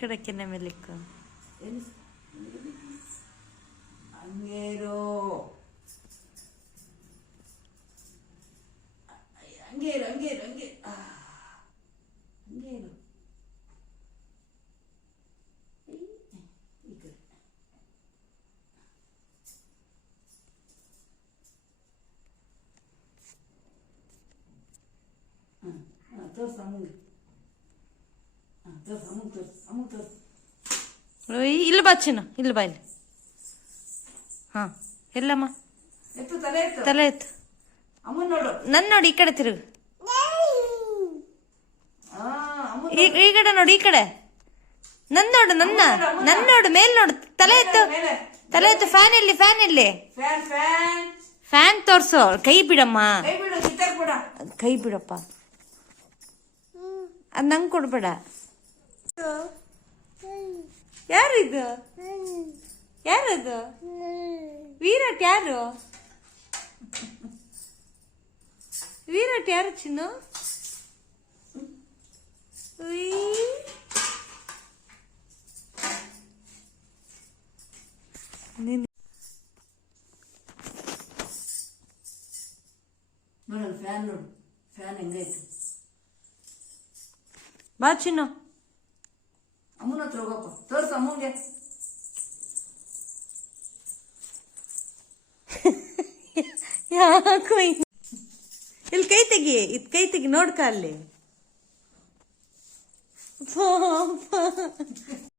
ఇక్కడ కింద మెలిక్కు అంగేరు అంగేరు అంగేరు అంగేరు అంగేరు ఇక్కడ ತೋರ್ಸು ಅಮ್ಮಂಗೆ ತೋರ್ಸು ಅಮ್ಮಂಗೆ ತೋರ್ಸು ಅಮ್ಮಂಗೆ ತೋರ್ಸು ಇಲ್ಲಿ ಬಾ ಚಿನ್ನು ಇಲ್ಲಿ ಬಾ ಇಲ್ಲಿ ಹಾ ಎಲ್ಲಮ್ಮ ಎತ್ತು ತಲೆ ಎತ್ತು ತಲೆ ಎತ್ತು ಅಮ್ಮನ ನೋಡು ನನ್ನ ನೋಡಿ ಈ ಕಡೆ ತಿರುಗು ಈ ಕಡೆ ನೋಡಿ ಈ ಕಡೆ ನನ್ನ ನೋಡು ನನ್ನ ನೋಡು ಮೇಲ್ ನೋಡು ತಲೆ ಎತ್ತು ತಲೆ ಎತ್ತು ಫ್ಯಾನ್ ಇಲ್ಲಿ ಫ್ಯಾನ್ ಇಲ್ಲಿ ಫ್ಯಾನ್ ಫ್ಯಾನ್ ಫ್ಯಾನ್ ತೋರ್ಸು ಕೈ ಬಿಡಮ್ಮ ಕೈ ಬಿಡು ಗಿಟಾರ್ ಕೂಡ ಕೈ ಬಿಡಪ್ಪ ಅದು ನಂಗೆ ಕೊಡ್ಬೇಡ ಯಾರಿದು ಯಾರದು ವಿರಾಟ್ ಯಾರು ವಿರಾಟ್ ಯಾರು ಚಿನ್ನು ನೋಡು ಫ್ಯಾನ್ ನೋಡು ಫ್ಯಾನ್ ಹೆಂಗೈತೆ ಬಾ ಚಿನ್ನು ಅಮ್ಮನ ಹತ್ರ ಹೋಗಪ್ಪ ತೋರ್ಸು ಅಮ್ಮಂಗೆ ಯಾಕೋ ಇಲ್ಲಿ ಕೈ ತೆಗಿ ಇದು ಕೈ ತೆಗಿ ನೋಡ್ಕ ಅಲ್ಲಿ